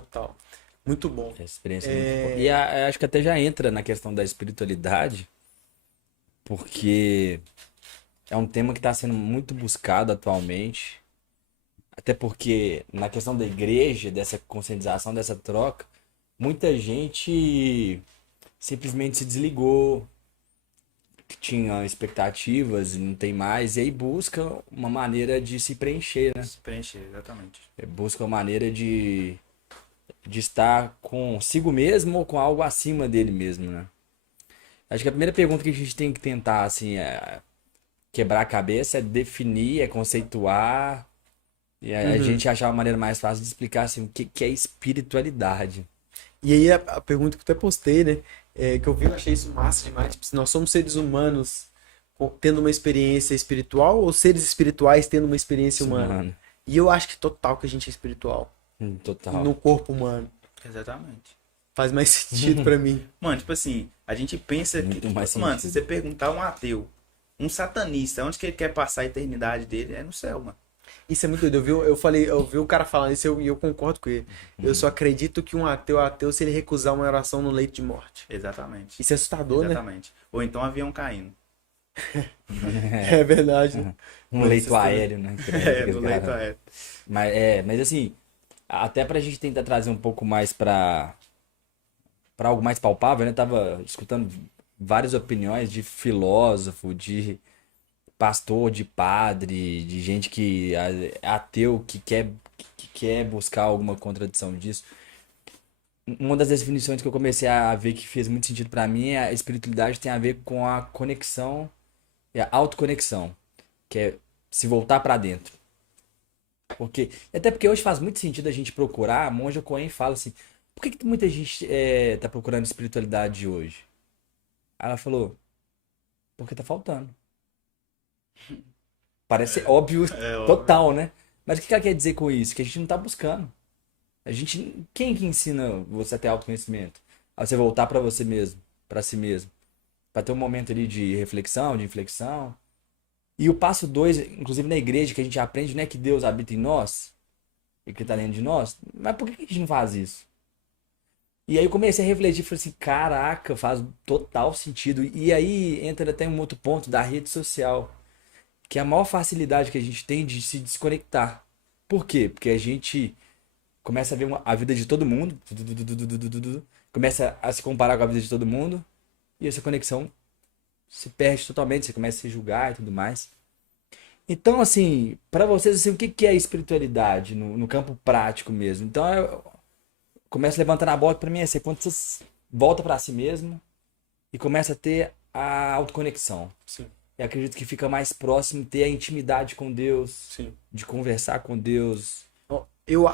Total. Muito bom. A experiência é muito boa. E acho que até já entra na questão da espiritualidade, porque é um tema que está sendo muito buscado atualmente. Até porque na questão da igreja, dessa conscientização, dessa troca, muita gente simplesmente se desligou, tinha expectativas e não tem mais, e aí busca uma maneira de se preencher, né? Se preencher, exatamente. Busca uma maneira de estar consigo mesmo ou com algo acima dele mesmo, né? Acho que a primeira pergunta que a gente tem que tentar, assim, quebrar a cabeça, é definir, é conceituar, e a gente achar uma maneira mais fácil de explicar, assim, o que é espiritualidade. E aí a pergunta que eu até postei, né? Que eu vi, eu achei isso massa demais. Tipo, se nós somos seres humanos tendo uma experiência espiritual ou seres espirituais tendo uma experiência humana? Mano, E eu acho que total que a gente é espiritual total. no corpo humano. Exatamente. Faz mais sentido pra mim. Mano, tipo assim, a gente pensa que, Muito mais mano, se sentido. você perguntar a um ateu, um satanista, onde que ele quer passar a eternidade dele, é no céu, mano. Isso é muito doido. Eu vi o cara falando isso e eu concordo com ele. Eu só acredito que um ateu é ateu se ele recusar uma oração no leito de morte. Exatamente. Isso é assustador, Exatamente. Ou então um avião caindo. né? É verdade. Né? Um leito aéreo, né? É, no leito aéreo. Mas assim, até pra gente tentar trazer um pouco mais pra algo mais palpável, né? Tava escutando várias opiniões de filósofo, de pastor, de padre, de gente que é ateu, que quer buscar alguma contradição disso. Uma das definições que eu comecei a ver que fez muito sentido pra mim é a espiritualidade tem a ver com a conexão e a autoconexão, que é se voltar pra dentro. Até porque hoje faz muito sentido a gente procurar, a Monja Coen fala assim, por que muita gente tá procurando espiritualidade hoje? Ela falou, porque tá faltando. Parece óbvio, total, né? Mas o que ela quer dizer com isso? Que a gente não tá buscando. Quem que ensina você a ter autoconhecimento? A você voltar pra você mesmo, pra si mesmo. Pra ter um momento ali de reflexão, de inflexão. E o passo 2, inclusive na igreja, que a gente aprende, não é que Deus habita em nós, e que tá dentro de nós, mas por que a gente não faz isso? E aí eu comecei a refletir, falei assim, caraca, faz total sentido. E aí entra até um outro ponto da rede social, que é a maior facilidade que a gente tem de se desconectar. Por quê? Porque a gente começa a ver a vida de todo mundo, começa a se comparar com a vida de todo mundo, e essa conexão se perde totalmente, você começa a se julgar e tudo mais. Então, assim, pra vocês, assim, o que é espiritualidade no campo prático mesmo? Então, eu começo levantando a bola, pra mim é assim, quando você volta pra si mesmo e começa a ter a autoconexão. Sim. Eu acredito que fica mais próximo ter a intimidade com Deus, Sim. de conversar com Deus. Eu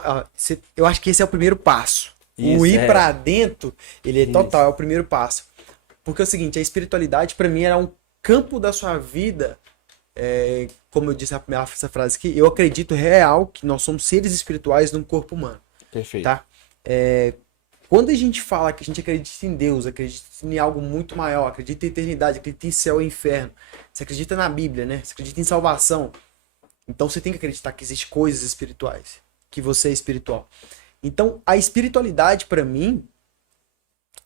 acho que esse é o primeiro passo. Isso, O ir é. pra dentro, ele é Isso. total, é o primeiro passo. Porque é o seguinte, a espiritualidade pra mim era um campo da sua vida, como eu disse essa frase aqui, eu acredito real que nós somos seres espirituais num corpo humano, Perfeito. tá? Quando a gente fala que a gente acredita em Deus, acredita em algo muito maior, acredita em eternidade, acredita em céu e inferno, você acredita na Bíblia, né? Você acredita em salvação, então você tem que acreditar que existem coisas espirituais, que você é espiritual. Então, a espiritualidade, pra mim,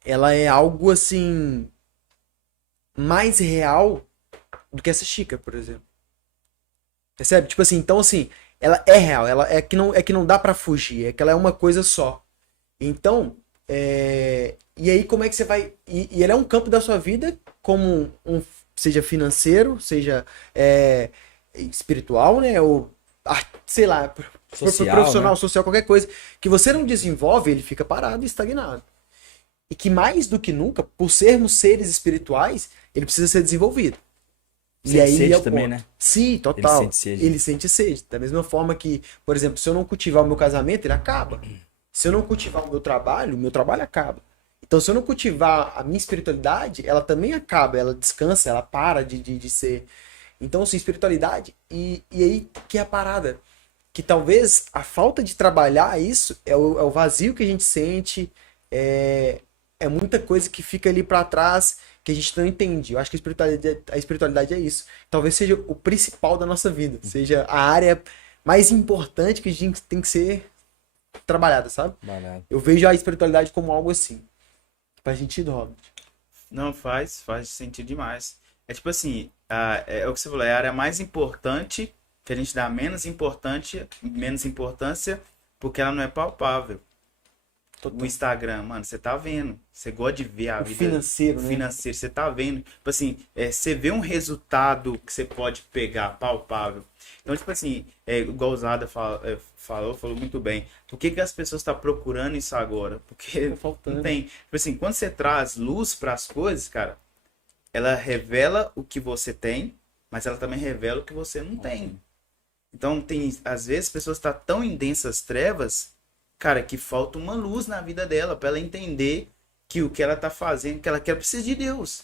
ela é algo, assim, mais real do que essa xícara, por exemplo. Percebe? Tipo assim, então, assim, ela é real, ela é que não dá pra fugir, é que ela é uma coisa só. Então, e aí como é que você vai... E ela é um campo da sua vida, como seja financeiro, seja espiritual, né? Ou, sei lá, Social, profissional, né? social, qualquer coisa, que você não desenvolve, ele fica parado e estagnado. E que mais do que nunca, por sermos seres espirituais, ele precisa ser desenvolvido. Sente E aí sede é o também, ponto. né? Sim, total. Ele sente sede. Ele sente sede. Da mesma forma que, por exemplo, se eu não cultivar o meu casamento, ele acaba. Se eu não cultivar o meu trabalho acaba. Então, se eu não cultivar a minha espiritualidade, ela também acaba, ela descansa, ela para de ser. Então, assim, espiritualidade, e aí que é a parada. Que talvez a falta de trabalhar isso é o vazio que a gente sente, é muita coisa que fica ali pra trás que a gente não entende. Eu acho que a espiritualidade é isso. Talvez seja o principal da nossa vida, seja a área mais importante que a gente tem que ser trabalhada, sabe? Barato. Eu vejo a espiritualidade como algo assim. Faz sentido, Robert? Não, faz sentido demais. É tipo assim, é o que você falou, é a área mais importante, que a gente dá menos importância, porque ela não é palpável. O Instagram, mano, você tá vendo. Você gosta de ver a O vida. financeiro, O né? financeiro, você tá vendo. Tipo assim, você vê um resultado que você pode pegar, palpável. Então, tipo assim, igual o Zada falou muito bem. Por que as pessoas estão procurando isso agora? Porque Tá faltando. não tem. Tipo assim, quando você traz luz para as coisas, cara, ela revela o que você tem, mas ela também revela o que você não tem. Então, às vezes, as pessoas estão tão em densas trevas, cara, que falta uma luz na vida dela para ela entender que o que ela tá fazendo, que ela quer, precisa de Deus.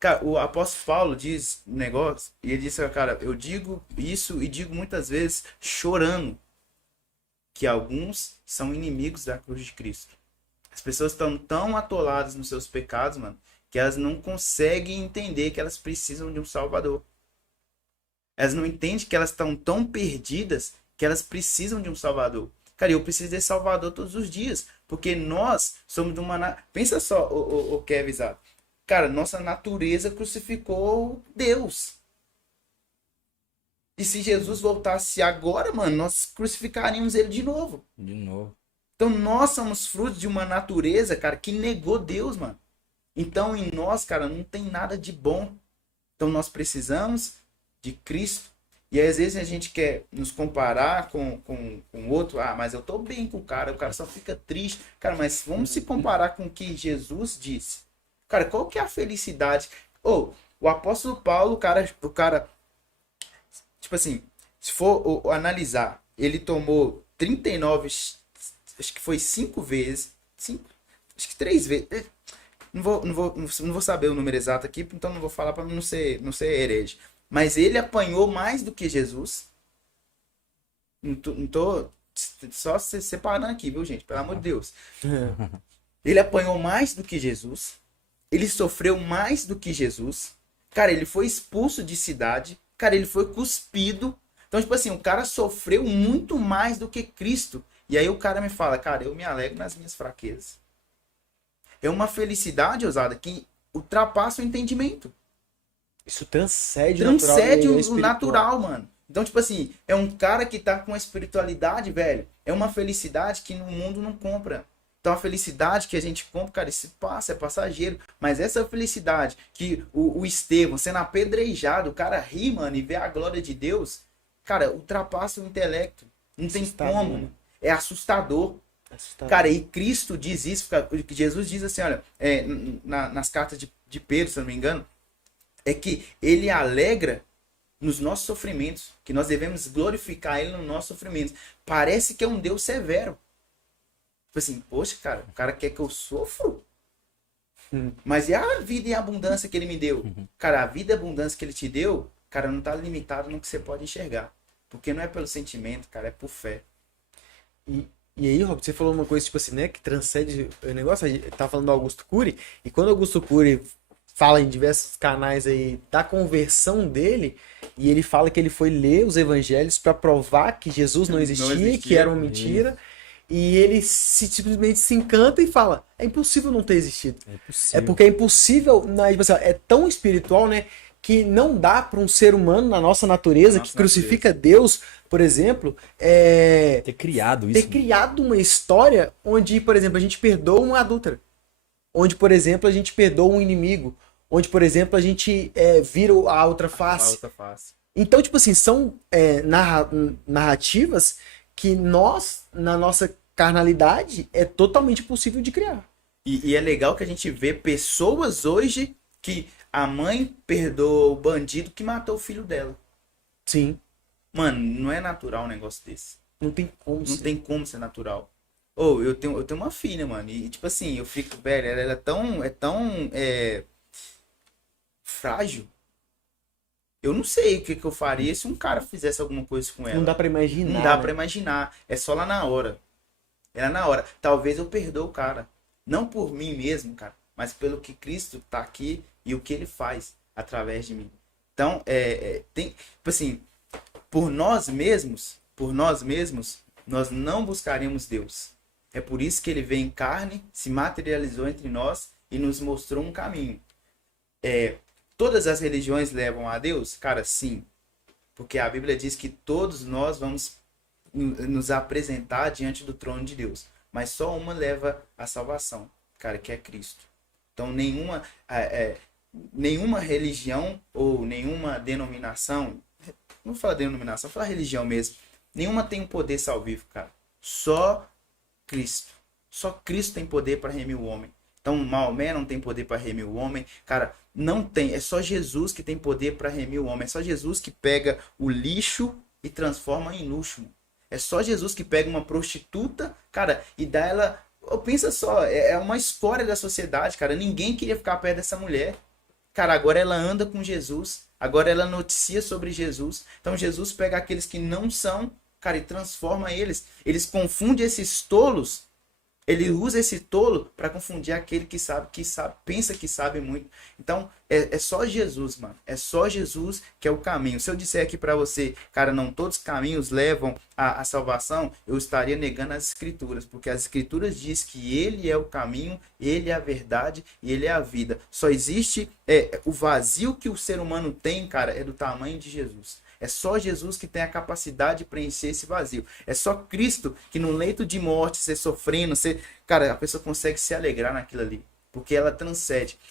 Cara, o apóstolo Paulo diz um negócio, e ele disse, cara, eu digo isso e digo muitas vezes chorando, que alguns são inimigos da cruz de Cristo. As pessoas estão tão atoladas nos seus pecados, mano, que elas não conseguem entender que elas precisam de um Salvador. Elas não entendem que elas estão tão perdidas que elas precisam de um Salvador. Cara, eu preciso de Salvador todos os dias. Porque nós somos de uma... Pensa só, o Kevin Zado. Cara, nossa natureza crucificou Deus. E se Jesus voltasse agora, mano, nós crucificaríamos ele de novo. De novo. Então nós somos frutos de uma natureza, cara, que negou Deus, mano. Então em nós, cara, não tem nada de bom. Então nós precisamos de Cristo. E aí, às vezes a gente quer nos comparar com outro. Ah, mas eu tô bem com o cara só fica triste. Cara, mas vamos se comparar com o que Jesus disse. Cara, qual que é a felicidade? O apóstolo Paulo, o cara, tipo assim, se for analisar, ele tomou 39, acho que foi 5 vezes, acho que 3 vezes. Não vou saber o número exato aqui, então não vou falar para não ser herege. Mas ele apanhou mais do que Jesus. Não tô só se separando aqui, viu, gente? Pelo amor de Deus. Ele apanhou mais do que Jesus. Ele sofreu mais do que Jesus. Cara, ele foi expulso de cidade. Cara, ele foi cuspido. Então, tipo assim, o cara sofreu muito mais do que Cristo. E aí o cara me fala, cara, eu me alegro nas minhas fraquezas. É uma felicidade, ousada, que ultrapassa o entendimento. Isso transcende o natural, mano. Então, tipo assim, é um cara que tá com a espiritualidade, velho. É uma felicidade que no mundo não compra. Então, a felicidade que a gente compra, cara, isso passa, é passageiro. Mas essa felicidade que o Estevão, sendo apedrejado, o cara ri, mano, e vê a glória de Deus, cara, ultrapassa o intelecto. Não tem como. Né? É assustador. Cara, e Cristo diz isso, porque Jesus diz assim, olha, nas cartas de Pedro, se eu não me engano, é que ele alegra nos nossos sofrimentos, que nós devemos glorificar ele nos nossos sofrimentos. Parece que é um Deus severo. Tipo assim, poxa, cara, o cara quer que eu sofro? Mas e a vida e a abundância que ele me deu? Cara, a vida e a abundância que ele te deu, cara, não tá limitado no que você pode enxergar. Porque não é pelo sentimento, cara, é por fé. E aí, Rob, você falou uma coisa, tipo assim, né, que transcende o negócio, a gente tá falando do Augusto Cury, e quando o Augusto Cury fala em diversos canais aí da conversão dele, e ele fala que ele foi ler os evangelhos para provar que Jesus não existia, que era uma mentira, e ele simplesmente se encanta e fala, é impossível não ter existido. É porque é impossível, tipo assim, é tão espiritual, né, que não dá para um ser humano na nossa natureza, que crucifica Deus, por exemplo, ter criado isso. Ter criado uma história onde, por exemplo, a gente perdoa uma adúltera. Onde, por exemplo, a gente perdoa um inimigo. Onde, por exemplo, a gente vira a outra face. Então, tipo assim, são narrativas que nós, na nossa carnalidade, é totalmente possível de criar. E é legal que a gente vê pessoas hoje que a mãe perdoa o bandido que matou o filho dela. Sim. Mano, não é natural um negócio desse. Não tem como ser. Não tem como ser natural. Eu tenho uma filha, mano. E tipo assim, eu fico, velho, ela é tão frágil. Eu não sei o que eu faria se um cara fizesse alguma coisa com ela. Não dá pra imaginar. Não dá pra imaginar. É só lá na hora. É na hora. Talvez eu perdoo o cara. Não por mim mesmo, cara. Mas pelo que Cristo tá aqui e o que ele faz através de mim. Então, tem, tipo assim, por nós mesmos, nós não buscaremos Deus. É por isso que ele veio em carne, se materializou entre nós e nos mostrou um caminho. Todas as religiões levam a Deus? Cara, sim. Porque a Bíblia diz que todos nós vamos nos apresentar diante do trono de Deus. Mas só uma leva à salvação, cara, que é Cristo. Então nenhuma religião ou nenhuma denominação, não vou falar denominação, vou falar religião mesmo, nenhuma tem um poder salvífico, cara. Só Cristo. Só Cristo tem poder para remir o homem. Então Maomé não tem poder para remir o homem. Cara, não tem. É só Jesus que tem poder para remir o homem. É só Jesus que pega o lixo e transforma em luxo. É só Jesus que pega uma prostituta, cara, e dá ela... Pensa só, é uma escória da sociedade, cara. Ninguém queria ficar perto dessa mulher. Cara, agora ela anda com Jesus. Agora ela noticia sobre Jesus. Então Jesus pega aqueles que não são, cara, e transforma eles. Eles confundem esses tolos. Ele usa esse tolo para confundir aquele que sabe, pensa que sabe muito. Então, é só Jesus, mano. É só Jesus que é o caminho. Se eu disser aqui para você, cara, não todos os caminhos levam à salvação, eu estaria negando as escrituras. Porque as escrituras diz que ele é o caminho, ele é a verdade e ele é a vida. Só existe o vazio que o ser humano tem, cara, é do tamanho de Jesus. É só Jesus que tem a capacidade de preencher esse vazio. É só Cristo que no leito de morte, você sofrendo, cara, a pessoa consegue se alegrar naquilo ali. Porque ela transcende.